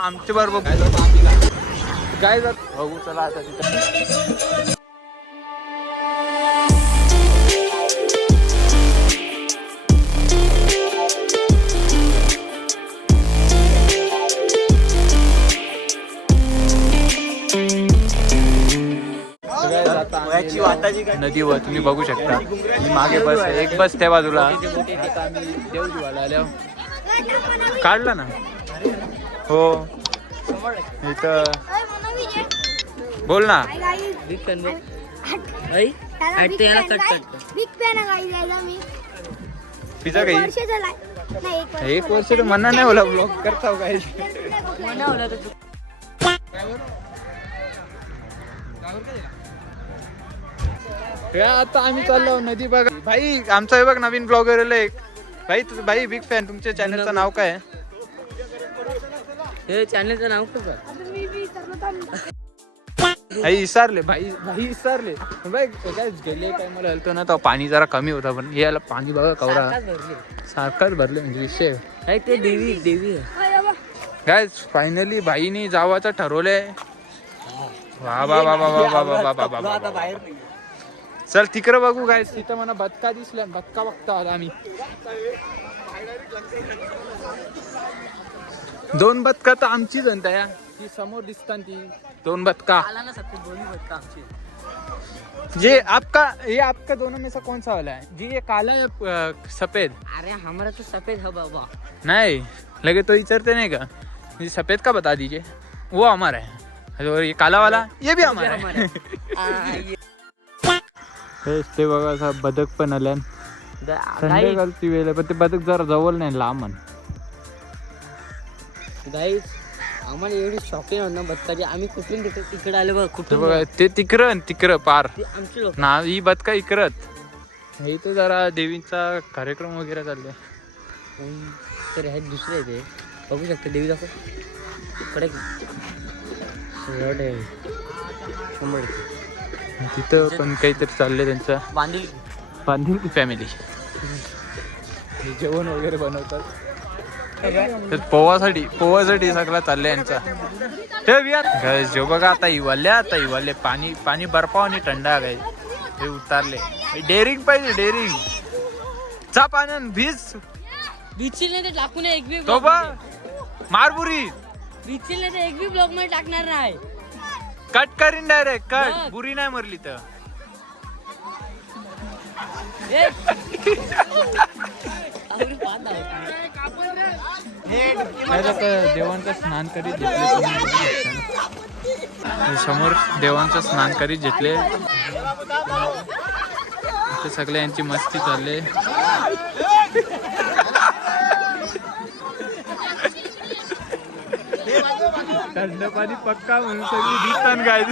आमच्या बरोबर काय जात बघू चला आता तिथं. नदीवर तुम्ही बघू शकता ही मागे बस आहे, एक बस त्या बाजूला. आता आम्ही देवजीवाला आल्यावर काढला ना हो इथं बोल ना. पिझ्झा काही 1 वर्ष तर म्हणा नाही होला ब्लॉग करता काय. आता आम्ही चाललो नदी बघा. भाई आमचा हे बघ नवीन ब्लॉगर एक भाई. भाई बिग फॅन. तुमच्या चॅनलचं नाव काय आहे? हे चॅनलचं नाव काय? भाई विसरले भाई विसरले भाई काय गेले काय मला हलतो ना. तो पाणी जरा कमी होता पण याला पाणी बघा कवरा सारखाच भरले म्हणजे विषय काय ते देवी काय. फायनली भाईनी जावाचं ठरवलंय. वा वा वा वा वा वा वा वा वा. चल तिकडं बघू काय. तिथं मला बदका दिसल्या. बदका बघता आला आम्ही. 2 बदका तर आमचीच जनता या ती समोर दिसतात ती 2 बदका. जे आपका ये आपका दोनों में से कौन सा वाला है जी? ये काला है सफेद? अरे हमारा तो सफेद है बाबा. नहीं लगे तो विचारते नहीं का ये सफेद का बता दीजिए. वो हमारा है और ये काला वाला ये भी हमारा है. ते बघा असा बदक पण आल्या. संध्याकाळची वेळ आहे पण ते बदक जरा जवळ नाही लांब. गाईज आम्हाला एवढी शॉकिंग होत ना बदकाची. आम्ही कुठून तिकडे आले बघ. कुठून बघा ते तिकडं पार आमचे लोक ना. ही बदका इकडत. हे तर जरा देवींचा कार्यक्रम वगैरे चाललाय. तर हे दुसरे ते बघू शकता. देवी दाखव कडे तिथं पण काहीतरी चाललंय त्यांचं. बांधील फॅमिली जेवण वगैरे बनवतात. पोवासाठी सगळं चाललंय यांचा. जो बघा आता हिवाले पाणी बर्फाव आणि थंडा काय हे उतारले. डेअरिंग पाहिजे डेअरिंग. चा पाण्यान बीचील नाही तर टाकू नये. एक बी तो बघ मारबुरी बीचील नाही तर एक बी ब्लॉग मध्ये टाकणार नाही. कट करीन डायरेक्ट कट. बुरी नाही मरली तर. देवांचं स्नान करीत घेतले. समोर देवांचं स्नान करीत घेतले. सगळ्या यांची मस्ती चालले. थंड पाणी पक्का म्हणून सगळी दिसतात काय.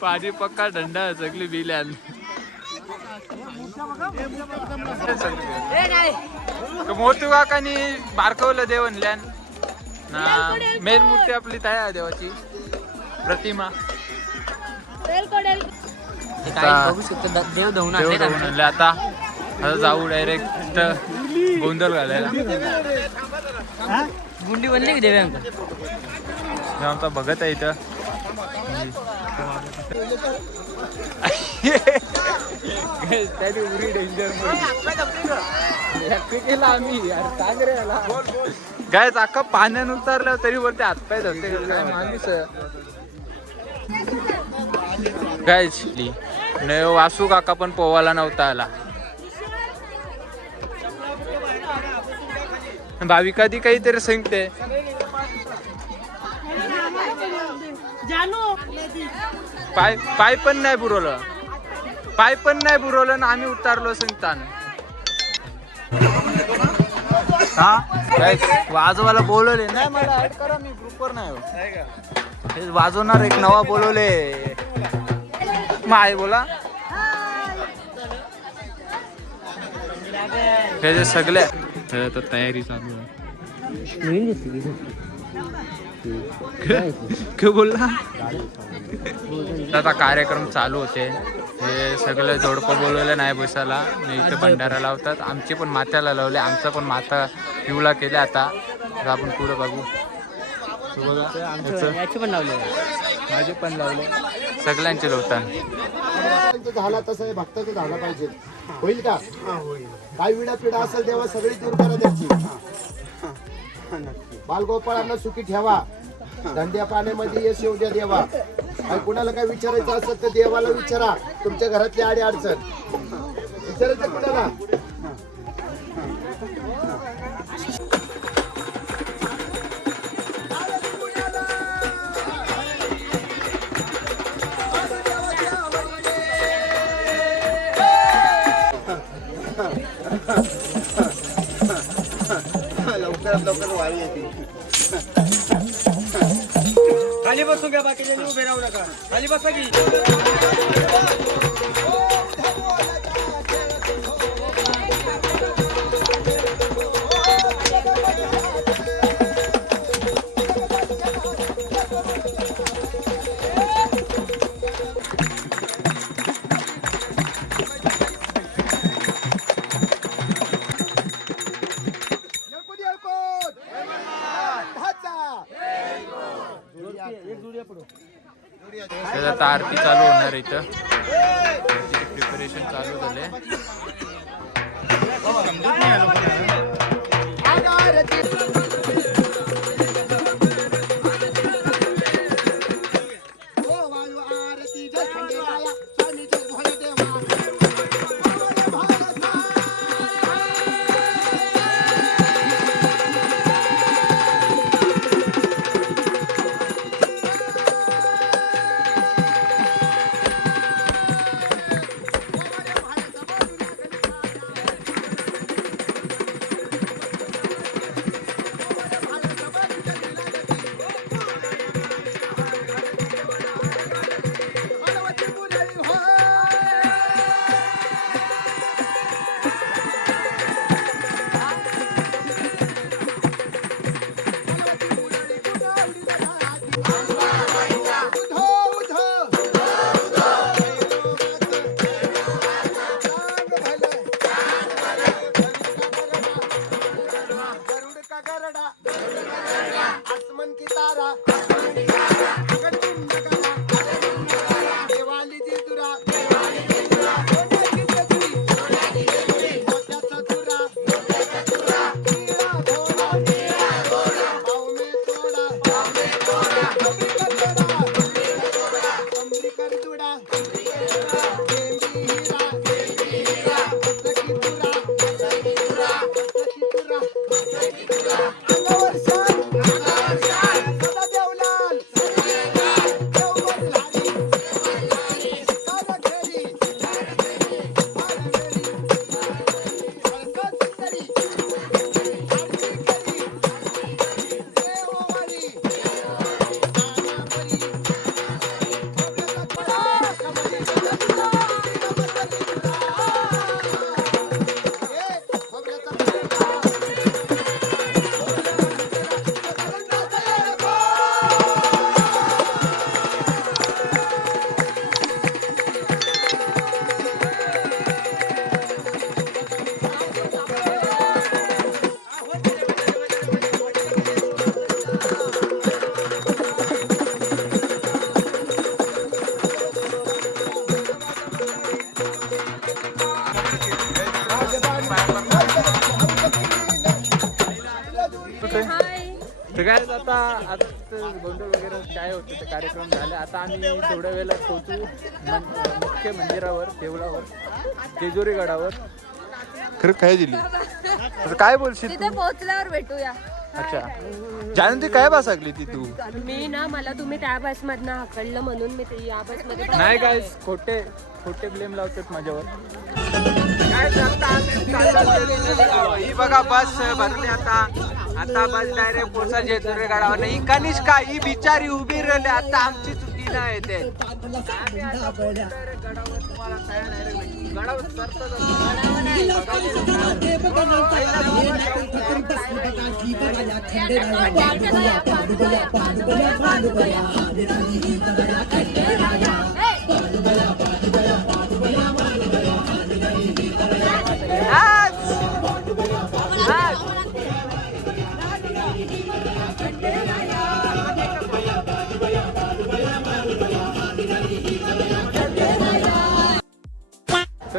पाणी पक्का थंड सगळी बिल आली. मोठू काकानी बारकवलं देवणल्यान ना. मेन मूर्ती आपली तयार देवाची प्रतिमा. बघू शकतो देव धुवून आणले. आता जाऊ डायरेक्ट गोंधळ घालायला. गुंडी बनली की देव्यांका आमचा बघत आहे इथं. त्याने उरी डेंजर केला आम्ही सांग रे याला. काय अख्खा पाण्यानं उतरल्यावर तरी बोलते हातपाय धरते माणूस काय. वासू काका पण पोवायला नव्हता आला. भाविका ती काहीतरी सांगते. पाय पण नाही पुरवलं. ना आम्ही उतारलो सांगतान. हा वाजवायला बोलवले नाही मला ऍड करा. मी ग्रुपवर नाही वाजवणार. एक नवा बोलवले माय बोला. हे सगळ्या तर तयारी चालू आहे. बोलला आता कार्यक्रम चालू होते. हे सगळं जोडपं बोलवलं नाही बसायला आणि इथे भंडारा लावतात. आमचे पण मात्याला लावले, आमचा पण माता पिवळा केला. आता तर आपण पुढे बघू. याची पण लावले, माझे पण लावले, सगळ्यांचे लावतात. झाला तसं हे भक्ताचं झालं पाहिजे. होईल का? काय विडा पिढा असेल देवा सगळी दूर करा त्याची. बालगोपाळांना सुखी ठेवा, धंद्या पाण्यामध्ये यश येऊ द्या देवा. काय कुणाला काय विचारायचं असेल तर देवाला विचारा. तुमच्या घरातली आडी अडचण विचारायचं कुणाला. लवकरात लवकर वारी येते. खाली बसून घ्या, बाकीचे उभे राहू नका. खाली बसा की. त्याचा आता आरती चालू होणार आहे. इथं प्रिपरेशन चालू झाले. तर काय आता गोंधळ वगैरे काय होतं ते कार्यक्रम झाले. आता आम्ही थोड्या वेळेला पोहोचू मुख्य मंदिरावर, देवळावर, जेजुरी गडावर. खरं काय दिली काय बोलशील तिथे पोहोचल्यावर भेटूया. अच्छा जानू ती काय बस लागली ती तू? मी ना मला तुम्ही त्या बस मधनं हाकललं म्हणून मी ते या बस मध्ये नाही काय खोटे खोटे ब्लेम लावतात माझ्यावर. ही बघा बस भरली आता. आता बस डायरेक्ट पोचा जेजुरी गडावर. ही कनिष्का ही बिचारी उभी राहिली. आता आमची चुकी नाही ते गडावर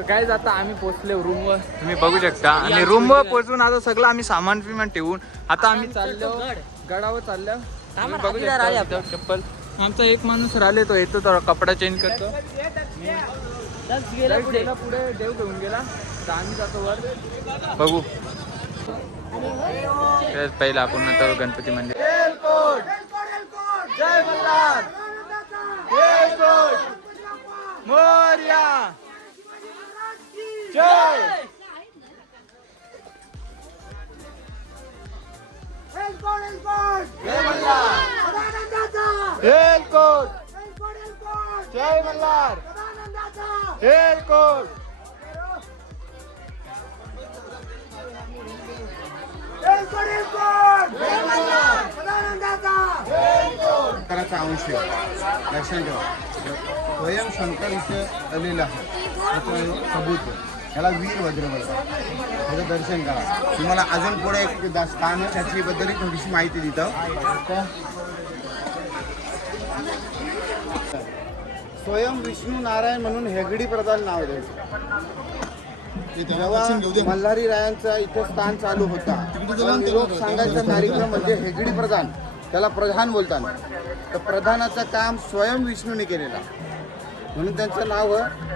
काय जाता आम्ही पोहोचले रूमवर, तुम्ही बघू शकता. आणि रूमवर पोहोचून आता सगळं आम्ही सामान बिमान ठेवून आता आम्ही चाललो गडावर चाललो. तुम्ही बघू शकता इथं चप्पल. आमचा एक माणूस राहिले, तो येतो तो कपडा चेंज करतो. गेला पुढे देव घेऊन गेला, तर आम्ही जातो वर. बघू पहिला आपण तर गणपती मंदिर. जय मल्हार, मोरया, जय. जय मल्हार, एलकोट, जय मल्हार, एलकोट. शंकराचा अंश दर्शन ठेवा. स्वयं शंकर इथे आलेला आहे, त्याचं सबूत आहे. याला वीर वज्र बोलतात. त्याचं दर्शन करा. तुम्हाला अजून पुढे एक स्थान आहे, त्याच्याबद्दल थोडीशी माहिती देतो. स्वयं विष्णू नारायण म्हणून हेगडी प्रधान नाव द्यायचं. जेव्हा मल्हारी रायांचा इथे स्थान चालू होता, निरोप सांगायचा कार्यक्रम म्हणजे हेगडी प्रधान, त्याला प्रधान बोलतात. तर प्रधानाचं काम स्वयं विष्णूने केलेला, म्हणून त्यांचं नाव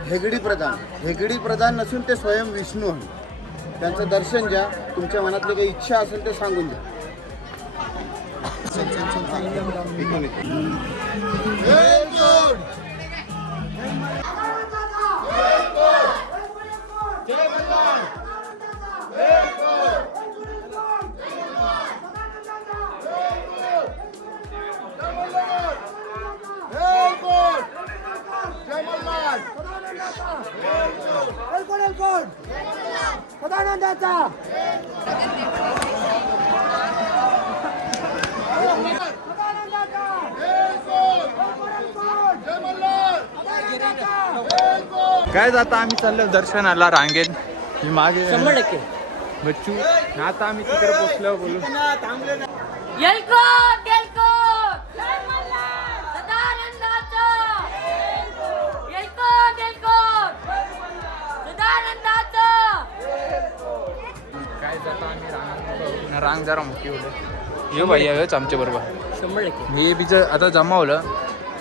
हेगडी प्रधान. हेगडी प्रधान नसून ते स्वयं विष्णू आहे. त्यांचं दर्शन घ्या. तुमच्या मनातली काही इच्छा असेल ते सांगून द्या. काय जाता आम्ही चाललो दर्शनाला रांगेत. मी मागे 100% बच्चू. आता आम्ही तिकडे पोहोचलो. बोलू येलकोट येलकोट जय मल्हार सदानंदाचा. येलकोट येलकोट सदानंदाचा. काय जाता आम्ही रांग जरा मोठी होलं. यो भाई यावेच आमच्या बरोबर 100%. हे बीच आता जमावलं.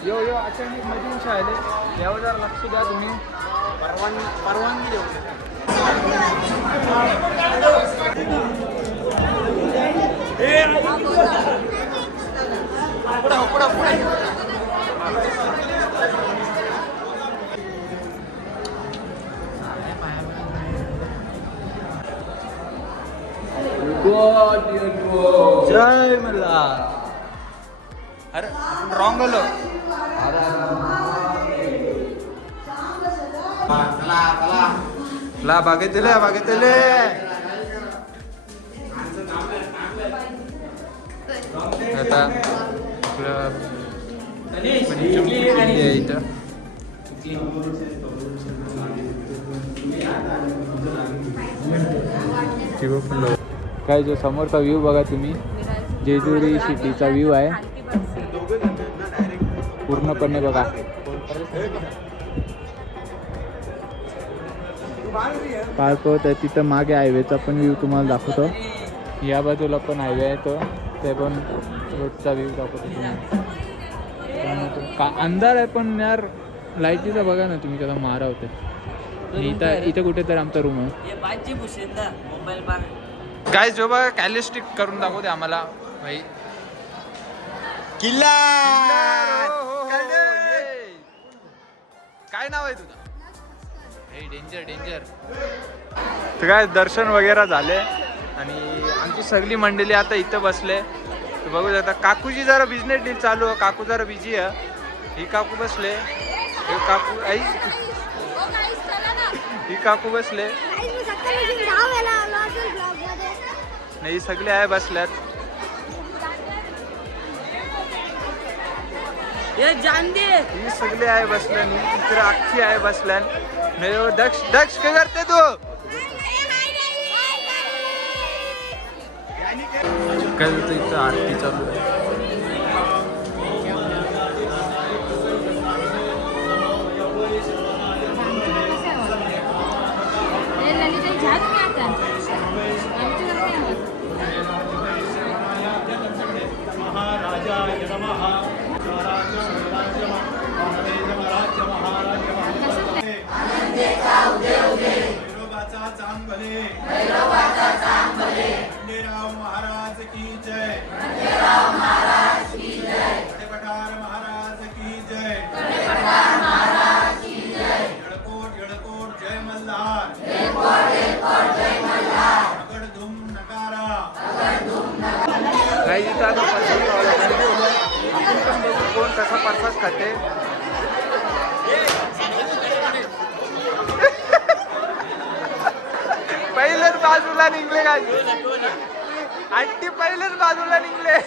यो अचानक मधून शाळेले यावर जरा लक्ष द्या तुम्ही. परवानगी देऊ. जय मल्हार. अरे रॉंग आलो. ला बागेतले बागेतले. आता इथं काय जो समोरचा व्ह्यू बघा तुम्ही. जेजुरी सिटीचा व्ह्यू आहे पूर्णपणे बघा. पार्क तिथं मागे हायवेचा पण व्ह्यू तुम्हाला दाखवतो. या बाजूला पण हायवे आहे, तो ते पण रोडचा व्ह्यू दाखवतो तुम्ही. का अंधार आहे पण यार लाईटीचा बघा ना तुम्ही कसा मारा होते. इथं कुठे तर आमचा रूम आहे. काय जो बघा कॅलिस्टिक करून दाखवते आम्हाला भाई. किल्ला काय नाव आहे तुझं? Danger danger. तर काय दर्शन वगैरे झाले आणि आमची सगळी मंडळी आता इथं बसले. तर बघू शकता काकूची जरा बिझनेस डील चालू आहे. काकू जरा बिझी आहे. ही काकू बसले. ही काकू आई ही काकू बसले. नाही सगळे आहे बसल्यात. ही सगळे आहे बसल्या. इकडे अख्खी आहे बसल्यान. नाही दक्ष दक्ष काय करते तू? काय होतं इथं आरती चालू आहे. काही इथं आता प्रसाद खावा लागला. आपण पण बघू कोण कसा प्रसाद खाते. पहिलेच बाजूला निघले काय आंटी पहिलेच बाजूला निघले.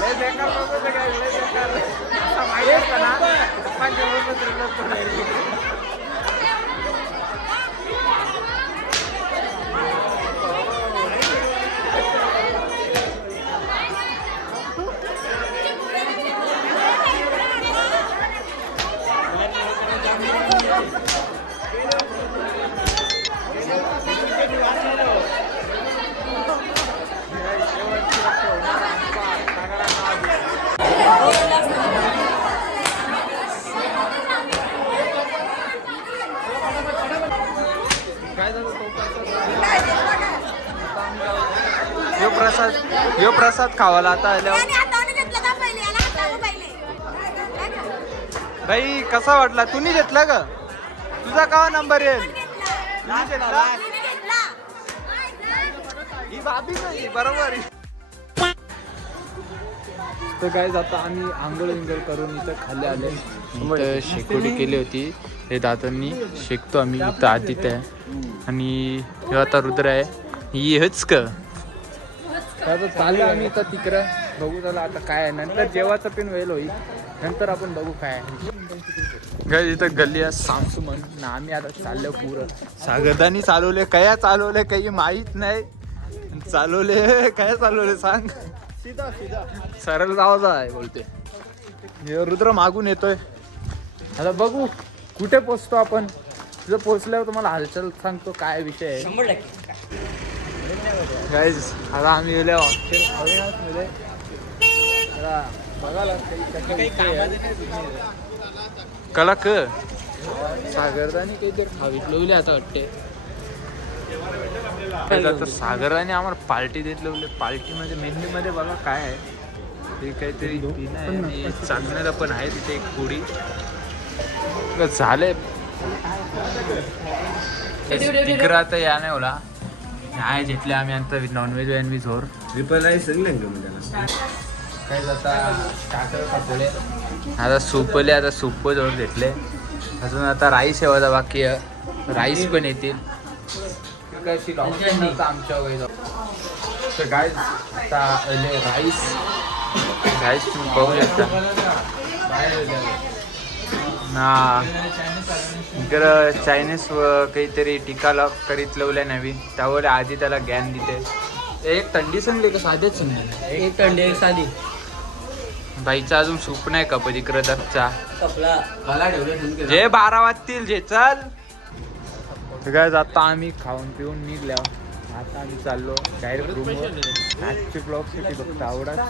लय बेकार लोकं होते काय, लय बेकार. आता माहिती असतं ना, पप्पांच्या बरोबर फिरलो असतो direct. यो प्रसाद खावाला आता आल्यावर. बाई कसा वाटला? तुम्ही घेतला का? तुझा का नंबर येईल? ही बाबी नाही बरोबर. तर काय जाता आम्ही आंघोळ विंगोळ करून इथं खाली आले. इथं शेकोटी केली होती हे दातांनी. शेकतो आम्ही. इथं आदित्य आहे आणि हे आता रुद्र आहे. ही हेच का आता चाललं आम्ही इथं तिकडं बघू. त्याला आता काय आहे नंतर जेवायचं पण वेळ होईल. नंतर आपण बघू काय आहे. इथं गल्ली आहे सामसू म्हणून. आम्ही आता चाललो पुरं. सागरदानी चालवले कया चालवले काही माहीत नाही. चालवले काय चालवले सांग. सरळ जावाचा आहे बोलते. रुद्र मागून येतोय. आता बघू कुठे पोचतो आपण. तिथं पोचल्यावर तुम्हाला हालचाल सांगतो काय विषय आहे. 100% गाईज आता आम्ही गेलो अविनाशमध्ये. बघायला कलाक सागरदानी काहीतरी खावितलवले आता वाटते. आता सागराने आम्हाला पार्टी देतलवले. पार्टीमध्ये मेन्यूमध्ये बघा काय आहे ते काहीतरी आणि चालण्याला पण आहे तिथे एक पुडी झाले. तिकडं आता या नाही होला नाही घेतले आम्ही आता नॉनव्हेज आणि व्हेज होर काय आता स्टार्टर खापले. आता सूपले आता सूप जोर घेतले. अजून आता राईस येवायचा बाकी आहे. राईस पण येतील कशी आमच्या वगैरे. तर काय आता राईस राईस तुम्ही बघू शकता ना. इकडं चायनीज काहीतरी टिकाला करीत लवल्या नवीन त्यावर आधी त्याला ज्ञान देते. एक थंडी सांगली का साधेच सांगली. एक थंडी एक साधी. बाईचा अजून सूप नाही कपत इकडं दरचा कपला मला ठेवलं जे 12 वाजतील जे चल. काय जाता आम्ही खाऊन पिऊन निघल्या. आता आम्ही चाललो डायरेक्ट रूमवर. आजची ब्लॉग सिटी बघता आवडा.